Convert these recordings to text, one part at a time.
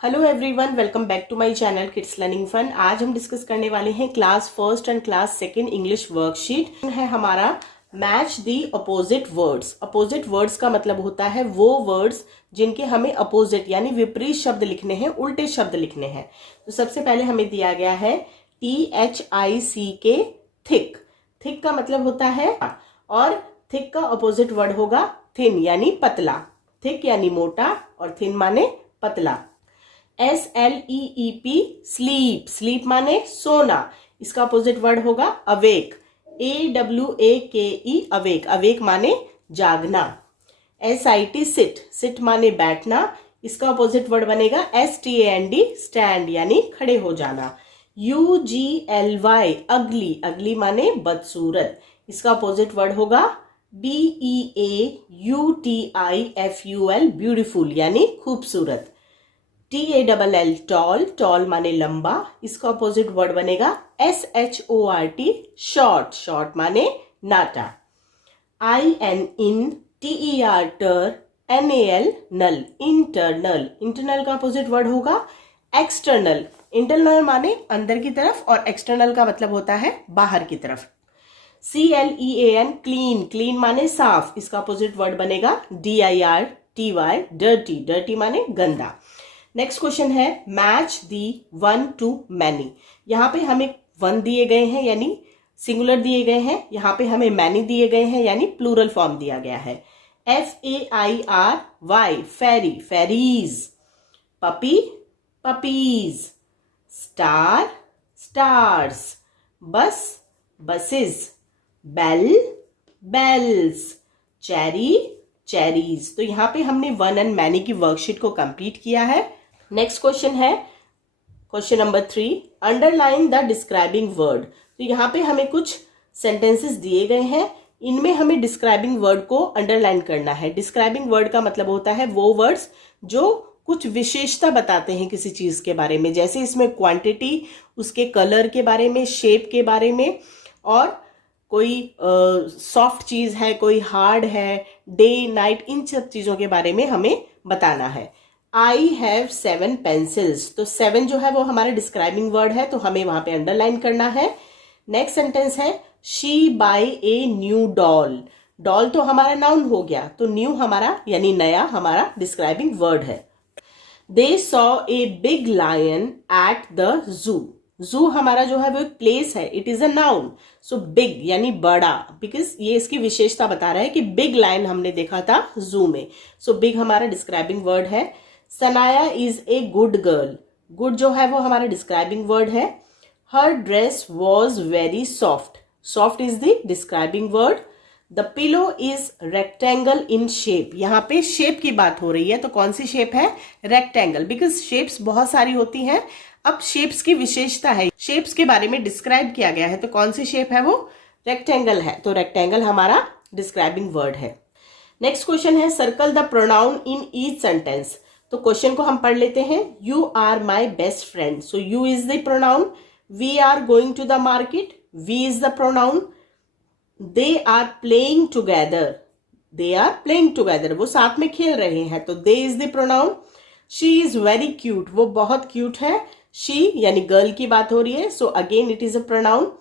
Hello everyone, welcome back to my channel kids learning fun. आज हम discuss करने वाले हैं class first and class second English worksheet है हमारा match the opposite words. Opposite words का मतलब होता है वो वर्ड्स जिनके हमें अपोजिट यानी विपरीत शब्द लिखने हैं, उल्टे शब्द लिखने हैं। तो सबसे पहले हमें दिया गया है THICK, थिक। थिक का मतलब होता है और थिक का अपोजिट वर्ड होगा थिन यानी पतला। थिक यानी मोटा और थिन माने पतला। SLEEP, sleep. स्लीप माने सोना, इसका अपोजिट वर्ड होगा अवेक। AWAKE, awake. अवेक माने जागना। SIT, sit. सिट माने बैठना, इसका अपोजिट वर्ड बनेगा STAND, स्टैंड यानी खड़े हो जाना। UGLY, अगली। अगली माने बदसूरत, इसका अपोजिट वर्ड होगा BEAUTIFUL, ब्यूटीफुल यानी खूबसूरत। TALL, tall. टॉल माने लंबा, इसका अपोजिट वर्ड बनेगा SHORT, शॉर्ट। शॉर्ट माने नाटा। IN, TER, NAL, नल। इंटरनल। इंटरनल का अपोजिट वर्ड होगा एक्सटर्नल। इंटरनल माने अंदर की तरफ और एक्सटर्नल का मतलब होता है बाहर की तरफ। CLEAN, clean. क्लीन माने साफ, इसका अपोजिट वर्ड बनेगा DIRTY, डर्टी। डर्टी माने गंदा। नेक्स्ट क्वेश्चन है मैच दी वन टू मैनी। यहाँ पे हमें वन दिए गए हैं यानी सिंगुलर दिए गए हैं, यहाँ पे हमें मैनी दिए गए हैं यानी प्लूरल फॉर्म दिया गया है। FAIRY, fairy, fairies. Puppy, puppies. Star, stars. Bus, buses. Bell, bells. Cherry, cherries. तो यहाँ पे हमने वन एंड मैनी की वर्कशीट को कंप्लीट किया है। नेक्स्ट क्वेश्चन है question number 3, underline the describing word. तो यहाँ पे हमें कुछ सेंटेंसेस दिए गए हैं, इनमें हमें डिस्क्राइबिंग वर्ड को अंडरलाइन करना है। डिस्क्राइबिंग वर्ड का मतलब होता है वो वर्ड्स जो कुछ विशेषता बताते हैं किसी चीज के बारे में, जैसे इसमें क्वांटिटी, उसके कलर के बारे में, शेप के बारे में, और कोई सॉफ्ट चीज है, कोई हार्ड है, डे नाइट, इन सब चीजों के बारे में हमें बताना है। I have 7 pencils, तो 7 जो है वो हमारा डिस्क्राइबिंग वर्ड है, तो हमें वहां पे अंडरलाइन करना है। नेक्स्ट सेंटेंस है She buy a new doll। Doll तो हमारा नाउन हो गया, तो न्यू हमारा यानी नया हमारा डिस्क्राइबिंग वर्ड है। They saw a big lion at the zoo। जू हमारा जो है वो एक प्लेस है, it is a noun. So big यानी बड़ा, बिकॉज ये इसकी विशेषता बता रहा है कि बिग लायन हमने देखा था जू में। सो बिग हमारा डिस्क्राइबिंग वर्ड है। Sanaya is a good girl. Good जो है वो हमारा डिस्क्राइबिंग वर्ड है। Her dress was very soft. Soft is the describing word. The pillow is rectangle in shape. यहाँ पे शेप की बात हो रही है, तो कौन सी शेप है? रेक्टेंगल, बिकॉज शेप्स बहुत सारी होती हैं। अब शेप्स की विशेषता है, शेप्स के बारे में डिस्क्राइब किया गया है, तो कौन सी शेप है वो? रेक्टेंगल है, तो रेक्टेंगल हमारा डिस्क्राइबिंग वर्ड है। नेक्स्ट क्वेश्चन है circle the pronoun in each sentence. तो क्वेश्चन को हम पढ़ लेते हैं। You are my best friend. So you is the pronoun. We are going to the market. We is the pronoun. They are playing together. They are playing together, वो साथ में खेल रहे हैं, तो they is the pronoun. She is very cute, वो बहुत cute है। शी यानी गर्ल की बात हो रही है, so again it is a pronoun.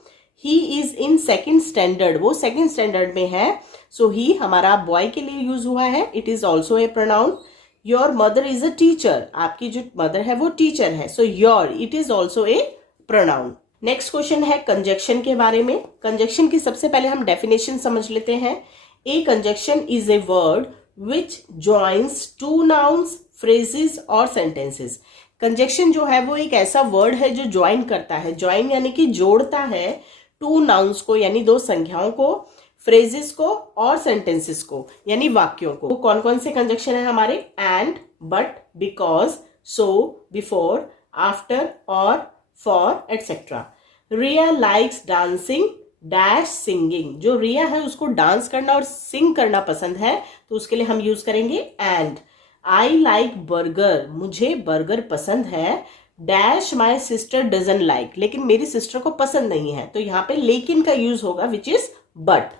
He is in second standard, वो सेकेंड स्टैंडर्ड में है, सो ही हमारा बॉय के लिए यूज हुआ है, it is also a pronoun. Your mother is a teacher, आपकी जो मदर है वो टीचर है, so your it is also a pronoun. Next question है कंजक्शन के बारे में। कंजक्शन की सबसे पहले हम डेफिनेशन समझ लेते हैं। A conjunction is a word which joins two nouns, phrases और सेंटेंसेस। कंजक्शन जो है वो एक ऐसा वर्ड है जो ज्वाइन करता है। ज्वाइन यानी कि जोड़ता है टू नाउन्स को यानी दो संख्याओं को, फ्रेजेस को और सेंटेंसेस को यानी वाक्यों को। कौन कौन से कंजक्शन है हमारे? And, but, because, so, before, after, और, for, etcetera. Riya likes dancing dash singing. जो रिया है उसको डांस करना और सिंग करना पसंद है, तो उसके लिए हम यूज करेंगे एंड। आई लाइक बर्गर, मुझे बर्गर पसंद है, dash my sister dozen like, लेकिन मेरी सिस्टर को पसंद नहीं है, तो यहाँ पे लेकिन का यूज होगा which is but.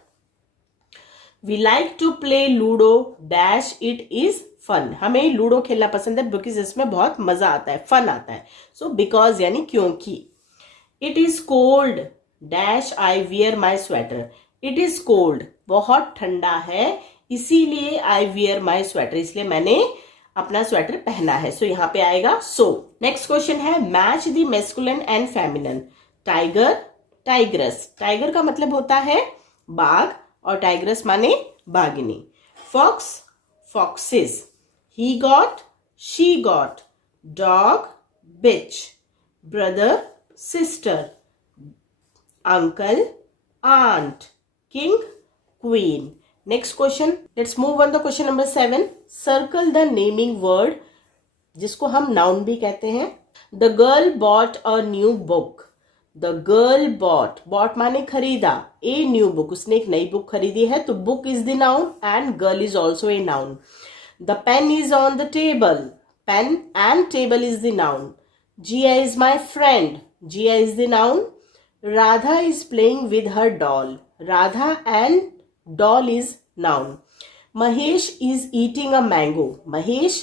We like to play ludo dash it is fun, हमें लूडो खेलना पसंद है बिकॉज इसमें बहुत मजा आता है, फन आता है। सो बिकॉज यानी क्योंकि। It is cold dash I wear my sweater, it is cold बहुत ठंडा है इसीलिए आई वियर माई स्वेटर, इसलिए मैंने अपना स्वेटर पहना है। सो यहाँ पे आएगा सो। नेक्स्ट क्वेश्चन है match the masculine and feminine. Tiger tigress, tiger का मतलब होता है बाघ और टाइग्रस माने बाघिनी। Fox foxes, he goat she goat, dog bitch, brother sister, uncle, aunt, king, queen. Next question. Let's move on to question number 7. Circle the naming word, जिसको हम noun भी कहते हैं। The girl bought a new book. The girl bought माने खरीदा, a new book, उसने एक नई बुक खरीदी है, तो book is the noun and girl is also a noun. The pen is on the table. Pen and table is the noun. Gia is my friend. Gia is the noun. Radha is playing with her doll. Radha and doll is noun. Mahesh is eating a mango. Mahesh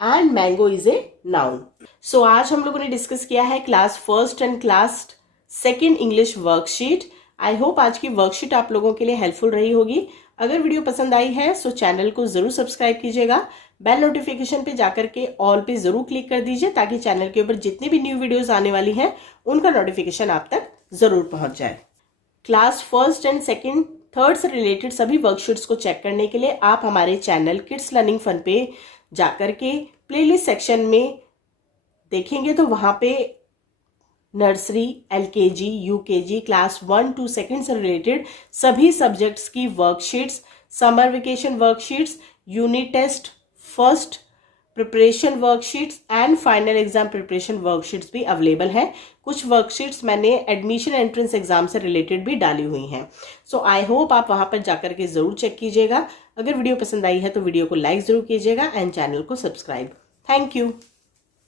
and mango is a noun. So आज हम लोगों ने discuss किया है class first and class second English worksheet. I hope आज की worksheet आप लोगों के लिए हेल्पफुल रही होगी। अगर वीडियो पसंद आई है तो चैनल को जरूर सब्सक्राइब कीजिएगा, बेल नोटिफिकेशन पे जाकर के ऑल पे जरूर क्लिक कर दीजिए ताकि चैनल के ऊपर जितनी भी न्यू वीडियोस आने वाली हैं उनका नोटिफिकेशन आप तक जरूर पहुंच जाए। Class first and second third से रिलेटेड सभी वर्कशीट्स को चेक करने के लिए आप हमारे चैनल किड्स लर्निंग फन पे जाकर के प्लेलिस्ट सेक्शन में देखेंगे तो वहां पे nursery, LKG, UKG, class 1 to 2 से रिलेटेड सभी सब्जेक्ट्स की worksheets, summer vacation worksheets, unit test, first preparation worksheets and final exam preparation worksheets भी अवेलेबल हैं। कुछ वर्कशीट्स मैंने एडमिशन एंट्रेंस एग्जाम से रिलेटेड भी डाली हुई हैं। सो आई होप आप वहां पर जाकर के जरूर चेक कीजिएगा। अगर वीडियो पसंद आई है तो वीडियो को लाइक जरूर कीजिएगा एंड चैनल को सब्सक्राइब। Thank you.